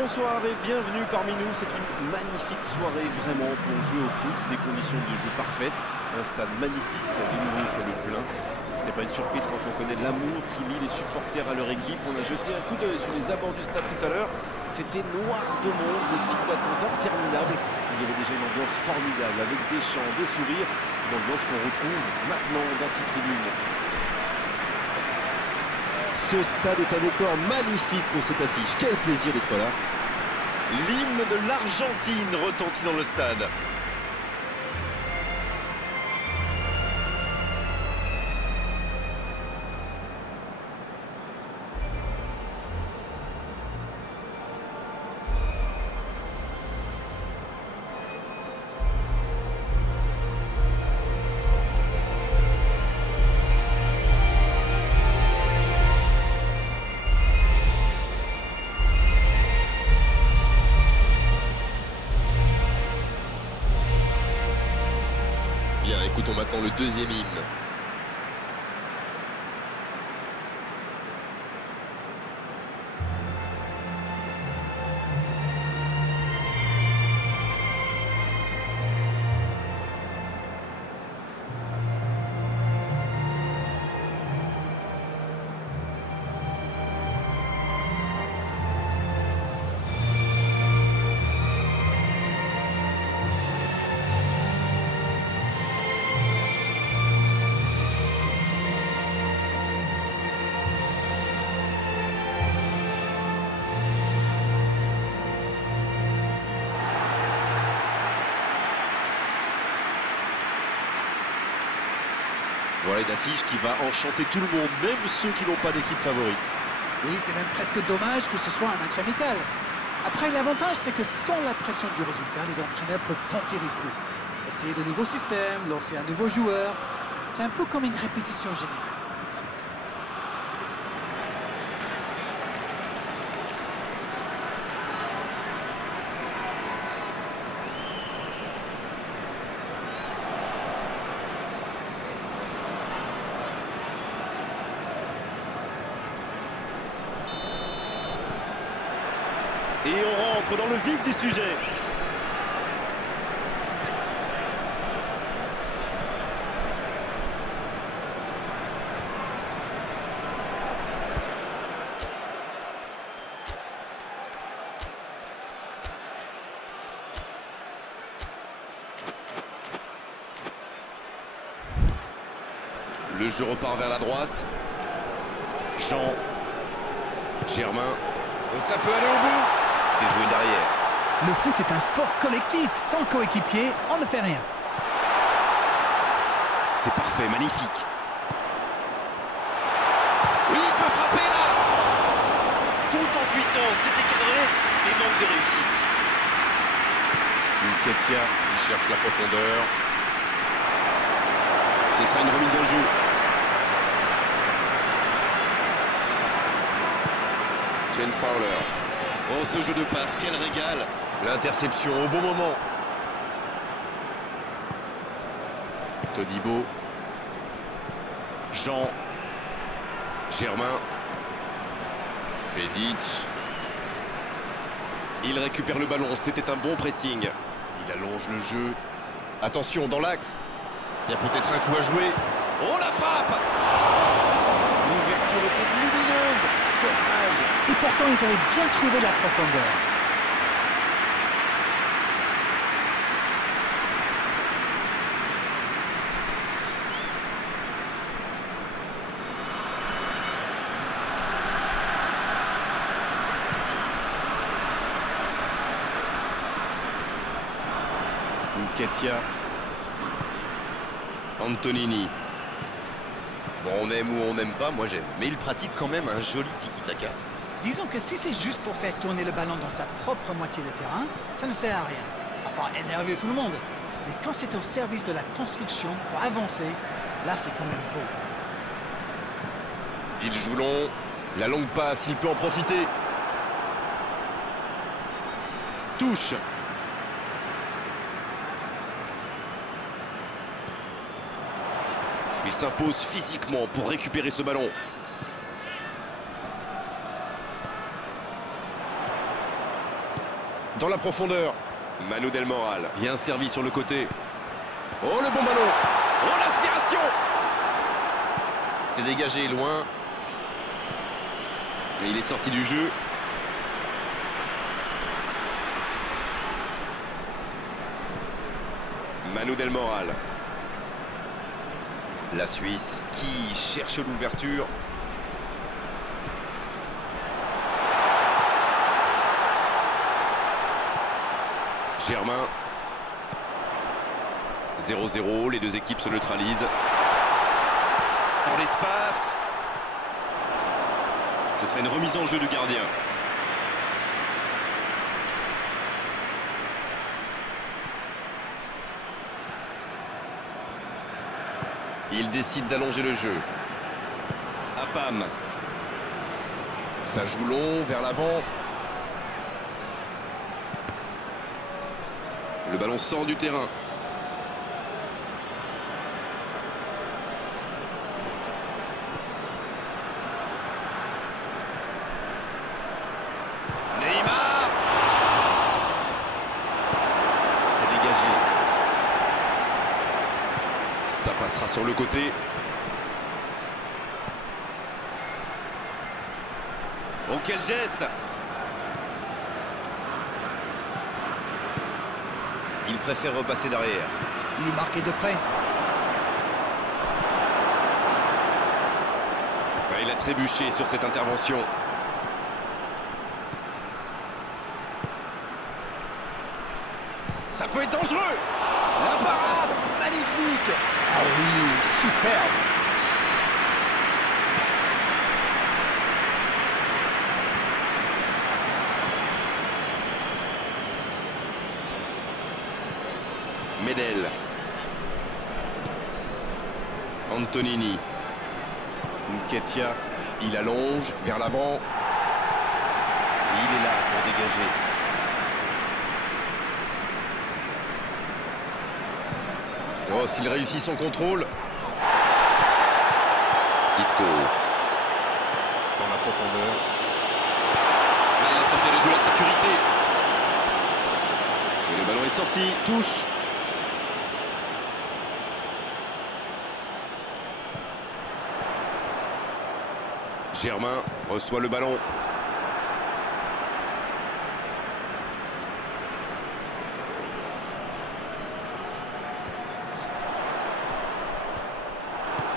Bonsoir et bienvenue parmi nous. C'est une magnifique soirée vraiment pour jouer au foot. Des conditions de jeu parfaites. Un stade magnifique qui a de nouveau fait le plein. Ce n'est pas une surprise quand on connaît l'amour qui lie les supporters à leur équipe. On a jeté un coup d'œil sur les abords du stade tout à l'heure. C'était noir de monde, des files d'attente interminables. Il y avait déjà une ambiance formidable avec des chants, des sourires. Une ambiance qu'on retrouve maintenant dans ces tribunes. Ce stade est un décor magnifique pour cette affiche. Quel plaisir d'être là. L'hymne de l'Argentine retentit dans le stade. Bien, écoutons maintenant le deuxième hymne. Voilà une affiche qui va enchanter tout le monde, même ceux qui n'ont pas d'équipe favorite. Oui, c'est même presque dommage que ce soit un match amical. Après, l'avantage, c'est que sans la pression du résultat, les entraîneurs peuvent tenter des coups. Essayer de nouveaux systèmes, lancer un nouveau joueur. C'est un peu comme une répétition générale. Et on rentre dans le vif du sujet. Le jeu repart vers la droite. Jean. Germain. Et ça peut aller au bout. C'est joué derrière. Le foot est un sport collectif. Sans coéquipier, on ne fait rien. C'est parfait, magnifique. Oui, il peut frapper là. Tout en puissance, c'était cadré, mais manque de réussite. Nketiah, il cherche la profondeur. Ce sera une remise en jeu. Jen Fowler. Oh, ce jeu de passe, quel régal. L'interception au bon moment. Todibo. Jean. Germain. Pezic. Il récupère le ballon, c'était un bon pressing. Il allonge le jeu. Attention, dans l'axe. Il y a peut-être un coup à jouer. Oh, la frappe! L'ouverture était lumineuse. Dommage. Et pourtant, ils avaient bien trouvé la profondeur. Nketiah. Antonini. Bon, on aime ou on n'aime pas, moi j'aime. Mais il pratique quand même un joli tiki-taka. Disons que si c'est juste pour faire tourner le ballon dans sa propre moitié de terrain, ça ne sert à rien, à part énerver tout le monde. Mais quand c'est au service de la construction pour avancer, là c'est quand même beau. Il joue long. La longue passe, il peut en profiter. Touche. Il s'impose physiquement pour récupérer ce ballon. Dans la profondeur. Manu Del Moral. Bien servi sur le côté. Oh, le bon ballon. Oh, l'aspiration. C'est dégagé loin. Et il est sorti du jeu. Manu Del Moral. La Suisse qui cherche l'ouverture. Germain. 0-0, les deux équipes se neutralisent. Dans l'espace. Ce serait une remise en jeu du gardien. Il décide d'allonger le jeu. Apam. Ça joue long, vers l'avant. Le ballon sort du terrain. Neymar. C'est dégagé. Ça passera sur le côté. Oh, quel geste! Il préfère repasser derrière. Il est marqué de près. Il a trébuché sur cette intervention. Ça peut être dangereux. La parade, magnifique. Ah oui, superbe. Medel. Antonini. Nketiah. Il allonge vers l'avant. Il est là pour dégager. Oh, s'il réussit son contrôle. Isco. Dans la profondeur. Là, il a préféré jouer la sécurité. Et le ballon est sorti. Touche. Germain reçoit le ballon.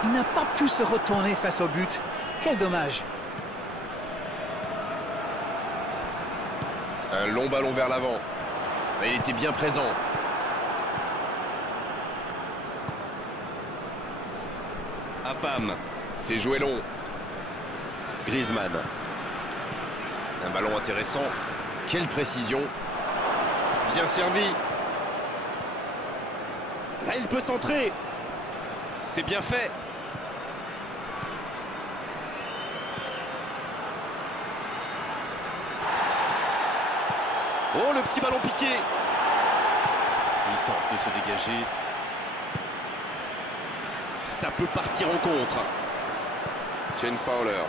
Il n'a pas pu se retourner face au but. Quel dommage. Un long ballon vers l'avant. Il était bien présent. Apam. C'est joué long. Griezmann. Un ballon intéressant. Quelle précision. Bien servi. Là, il peut centrer. C'est bien fait. Oh, le petit ballon piqué. Il tente de se dégager. Ça peut partir en contre. Chen Fowler.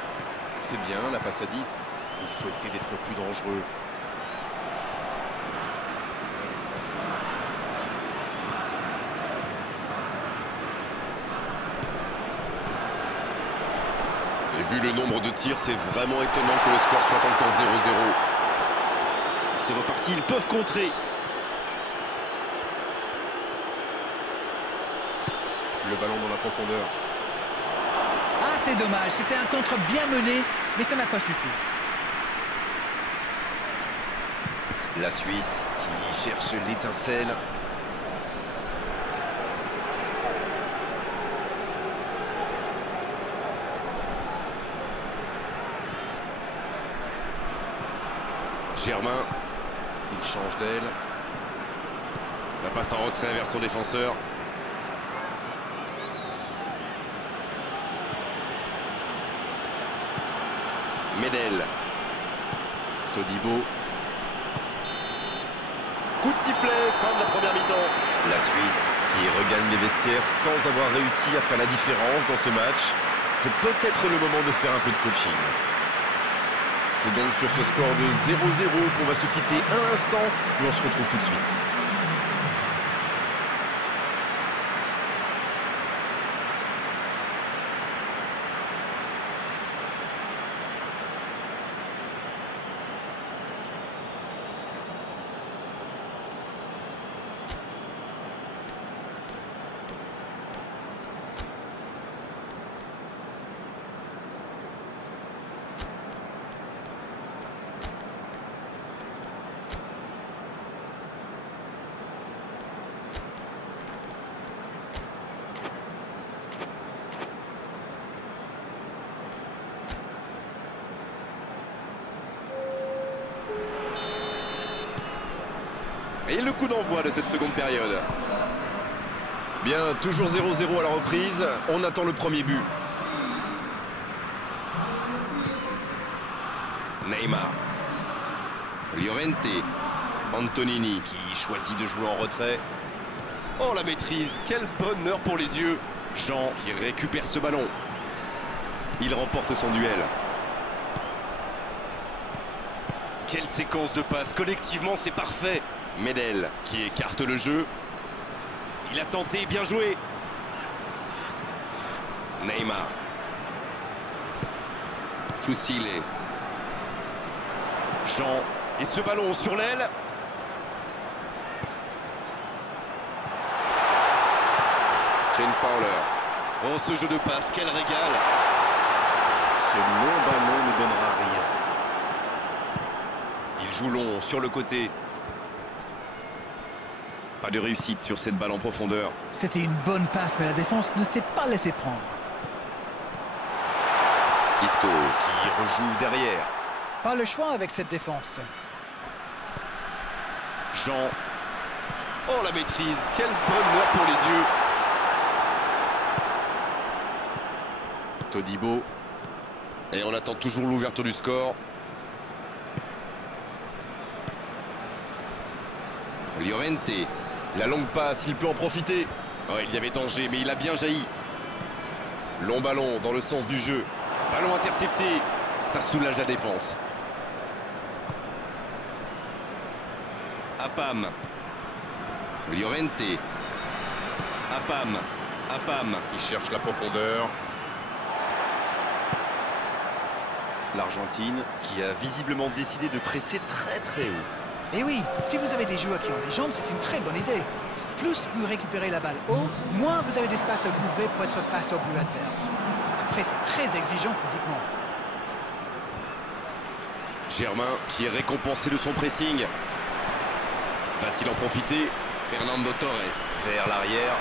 C'est bien, la passe à 10. Il faut essayer d'être plus dangereux. Et vu le nombre de tirs, c'est vraiment étonnant que le score soit encore 0-0. C'est reparti, ils peuvent contrer. Le ballon dans la profondeur. Ah, c'est dommage. C'était un contre bien mené, mais ça n'a pas suffi. La Suisse qui cherche l'étincelle. Germain. Il change d'aile. La passe en retrait vers son défenseur. Medel. Todibo. Coup de sifflet, fin de la première mi-temps. La Suisse qui regagne les vestiaires sans avoir réussi à faire la différence dans ce match. C'est peut-être le moment de faire un peu de coaching. C'est donc sur ce score de 0-0 qu'on va se quitter un instant et on se retrouve tout de suite. Et le coup d'envoi de cette seconde période. Bien, toujours 0-0 à la reprise. On attend le premier but. Neymar. Llorente. Antonini qui choisit de jouer en retrait. Oh, la maîtrise. Quel bonheur pour les yeux. Jean qui récupère ce ballon. Il remporte son duel. Quelle séquence de passes. Collectivement, c'est parfait. Medel qui écarte le jeu. Il a tenté, bien joué. Neymar. Foussile. Jean. Et ce ballon sur l'aile. Shane Fowler. Oh, ce jeu de passe, quel régal. Ce long ballon ne donnera rien. Il joue long sur le côté. Pas de réussite sur cette balle en profondeur. C'était une bonne passe, mais la défense ne s'est pas laissée prendre. Isco qui rejoue derrière. Pas le choix avec cette défense. Jean. Oh, la maîtrise. Quel bonheur pour les yeux. Todibo. Et on attend toujours l'ouverture du score. Llorente. La longue passe, il peut en profiter. Oh, il y avait danger, mais il a bien jailli. Long ballon dans le sens du jeu. Ballon intercepté. Ça soulage la défense. Apam. Llorente. Apam. Apam qui cherche la profondeur. L'Argentine qui a visiblement décidé de presser très haut. Et oui, si vous avez des joueurs qui ont les jambes, c'est une très bonne idée. Plus vous récupérez la balle haut, moins vous avez d'espace à couvrir pour être face au but adverse. Après, c'est très exigeant physiquement. Germain qui est récompensé de son pressing. Va-t-il en profiter? Fernando Torres vers l'arrière.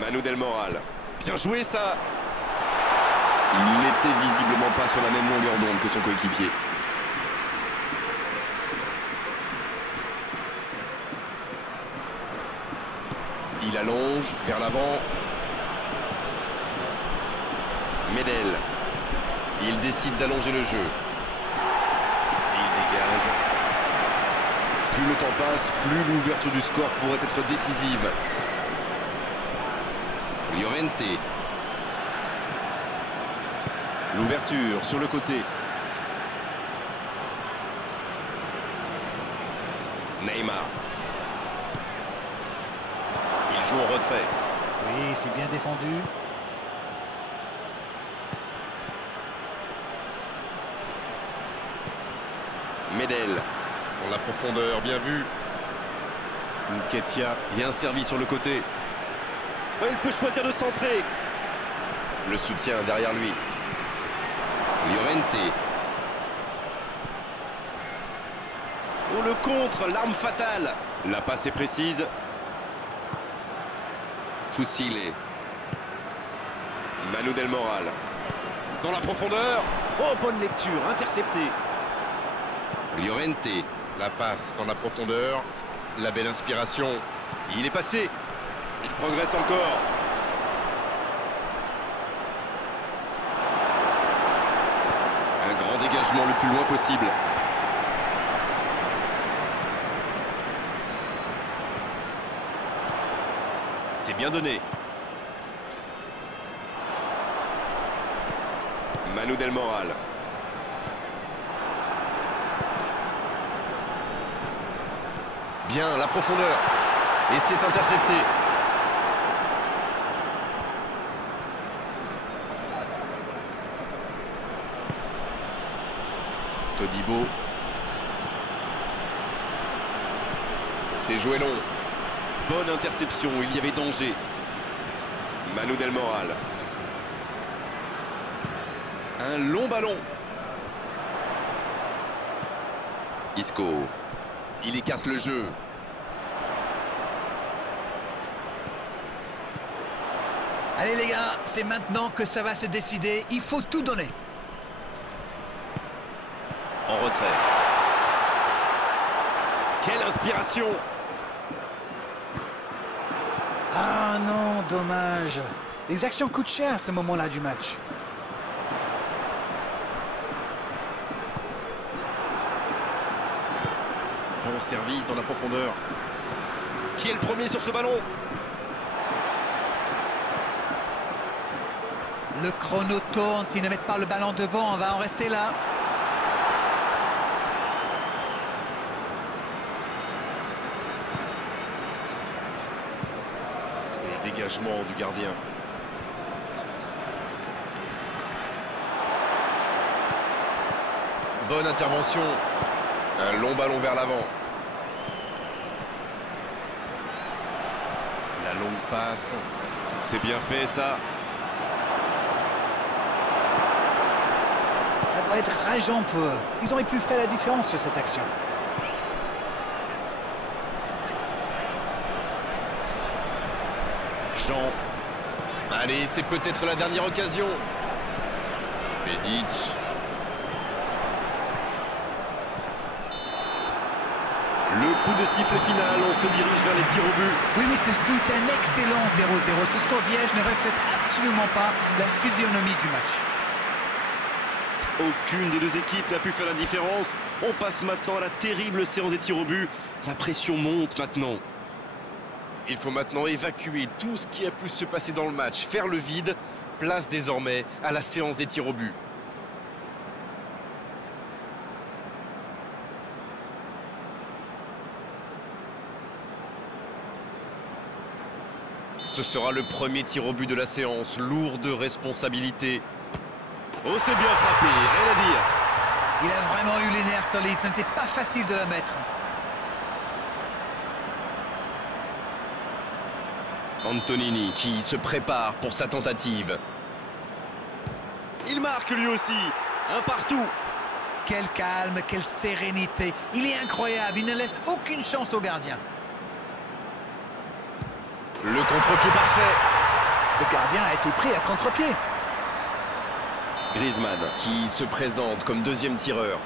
Manu Del Moral. Bien joué ça. Il n'était visiblement pas sur la même longueur d'onde que son coéquipier. Il allonge vers l'avant. Medel. Il décide d'allonger le jeu. Et il dégage. Plus le temps passe, plus l'ouverture du score pourrait être décisive. Llorente. L'ouverture sur le côté. Neymar. Il joue en retrait. Oui, c'est bien défendu. Medel. Dans la profondeur, bien vu. Nketiah, bien servi sur le côté. Oh, il peut choisir de centrer. Le soutien derrière lui. Llorente. Oh, le contre, l'arme fatale. La passe est précise. Foussile. Manu Del Moral. Dans la profondeur. Oh, bonne lecture, intercepté. Llorente. La passe dans la profondeur. La belle inspiration. Il est passé. Il progresse encore. Un grand dégagement le plus loin possible. C'est bien donné. Manu Del Moral. Bien, la profondeur. Et c'est intercepté. Todibo. C'est joué long. Bonne interception, il y avait danger. Manu Del Moral. Un long ballon. Isco. Il écarte le jeu. Allez les gars, c'est maintenant que ça va se décider. Il faut tout donner. En retrait. Quelle inspiration! Ah non, dommage. Les actions coûtent cher à ce moment-là du match. Bon service dans la profondeur. Qui est le premier sur ce ballon? Le chrono tourne. S'ils ne mettent pas le ballon devant, on va en rester là. Et dégagement du gardien. Bonne intervention. Un long ballon vers l'avant. La longue passe. C'est bien fait ça. Ça doit être rageant pour eux. Ils auraient pu faire la différence sur cette action. Jean. Allez, c'est peut-être la dernière occasion. Pezic. Le coup de sifflet final, on se dirige vers les tirs au but. Oui, mais ce fut un excellent 0-0. Ce score vierge ne reflète absolument pas la physionomie du match. Aucune des deux équipes n'a pu faire la différence. On passe maintenant à la terrible séance des tirs au but. La pression monte maintenant. Il faut maintenant évacuer tout ce qui a pu se passer dans le match, faire le vide. Place désormais à la séance des tirs au but. Ce sera le premier tir au but de la séance. Lourde responsabilité. Oh, c'est bien frappé, rien à dire. Il a vraiment eu les nerfs solides. Ce n'était pas facile de la mettre. Antonini qui se prépare pour sa tentative. Il marque lui aussi. Un partout. Quel calme, quelle sérénité. Il est incroyable. Il ne laisse aucune chance au gardien. Le contre-pied parfait. Le gardien a été pris à contre-pied. Griezmann. Qui se présente comme deuxième tireur.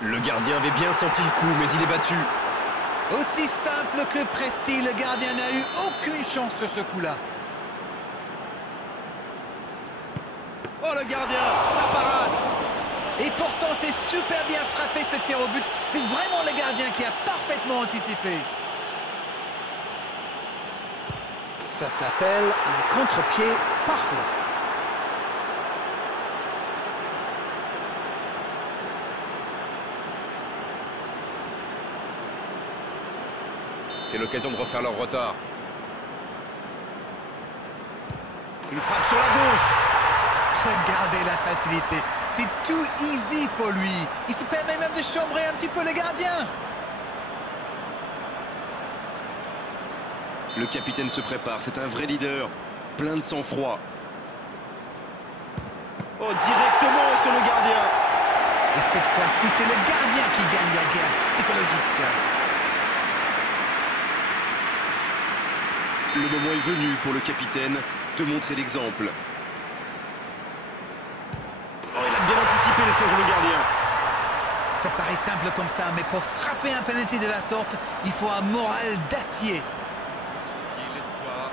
Le gardien avait bien senti le coup, mais il est battu. Aussi simple que précis, le gardien n'a eu aucune chance sur ce coup-là. Oh, le gardien, la parade. Et pourtant, c'est super bien frappé ce tir au but. C'est vraiment le gardien qui a parfaitement anticipé. Ça s'appelle un contre-pied parfait. C'est l'occasion de refaire leur retard. Une frappe sur la gauche. Regardez la facilité. C'est too easy pour lui. Il se permet même de chambrer un petit peu le gardien. Le capitaine se prépare, c'est un vrai leader. Plein de sang-froid. Oh, directement sur le gardien. Et cette fois-ci, c'est le gardien qui gagne la guerre psychologique. Le moment est venu pour le capitaine de montrer l'exemple. Oh, il a bien anticipé le plongeon du gardien. Ça paraît simple comme ça, mais pour frapper un penalty de la sorte, il faut un moral d'acier. L'espoir.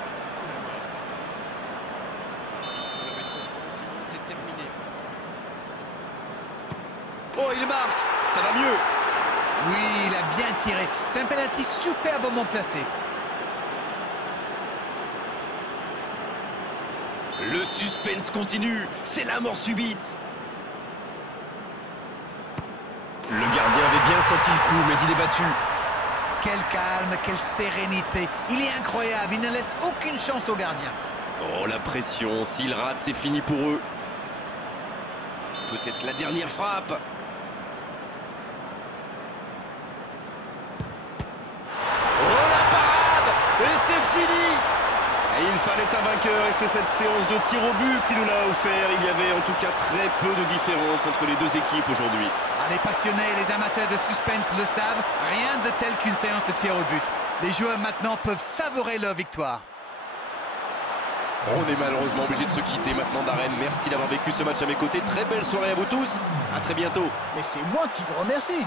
Sinon c'est terminé. Oh, il marque. Ça va mieux. Oui, il a bien tiré. C'est un penalty superbement placé. Le suspense continue. C'est la mort subite. Le gardien avait bien senti le coup, mais il est battu. Quel calme, quelle sérénité. Il est incroyable, il ne laisse aucune chance au gardien. Oh, la pression, s'il rate, c'est fini pour eux. Peut-être la dernière frappe. Oh, la parade! Et c'est fini! Et il fallait un vainqueur et c'est cette séance de tir au but qui nous l'a offert. Il y avait en tout cas très peu de différence entre les deux équipes aujourd'hui. Ah, les passionnés et les amateurs de suspense le savent, rien de tel qu'une séance de tir au but. Les joueurs maintenant peuvent savourer leur victoire. On est malheureusement obligé de se quitter maintenant, Darren. Merci d'avoir vécu ce match à mes côtés. Très belle soirée à vous tous. À très bientôt. Mais c'est moi qui vous remercie.